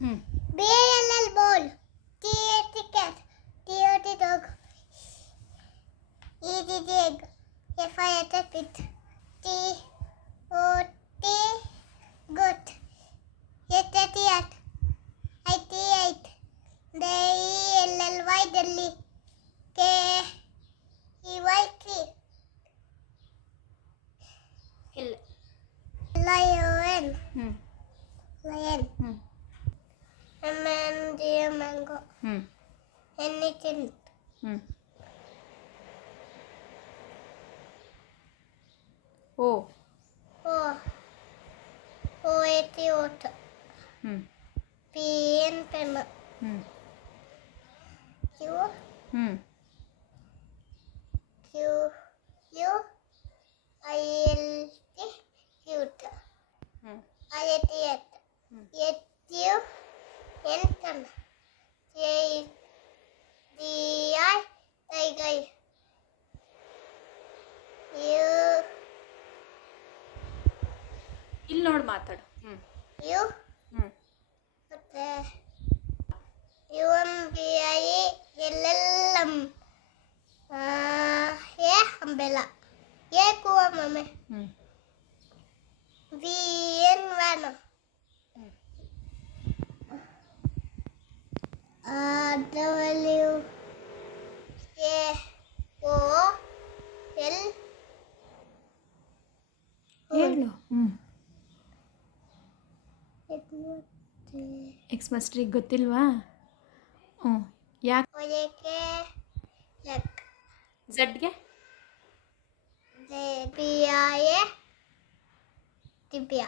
ಹ್ಞೂ BALL ball, TAT cat, DOT dog, EGG egg, FIT fit, TOT goat, HAT hat, IT eight, DELLY Delhi, KEY key, ಇಲ್ಲ LION, ಹ್ಞೂ lion, ಹ್ಞೂ MNG mango, ಹ್ಞೂ NH ಹ್ಞೂ ಓ OAT oat, ಹ್ಞೂ PN pen, ಹ್ಞೂ Q ಹ್ಞೂ ILT cute, ಹ್ಞೂ IAT yet, HUN can, JDI tiger, ಇಲ್ಲಿ ನೋಡಿ ಮಾತಾಡು ಹ್ಞೂ U ಹ್ಞೂ ಮತ್ತೆ UMBI LLM A umbrella A kuwa mame ಹ್ಞೂ VN van W A O L ಹೇಳು ಹ್ಞೂ ಮತ್ತೆ ಎಕ್ಸ್ಮಸ್ಟ್ರಿಗೆ ಗೊತ್ತಿಲ್ವಾ ಹ್ಞೂ ಯಾಕೆ ಒಯಕೆ ಲೆಕ್ ಝಡ್ಗೆ BIA ದಿವ್ಯ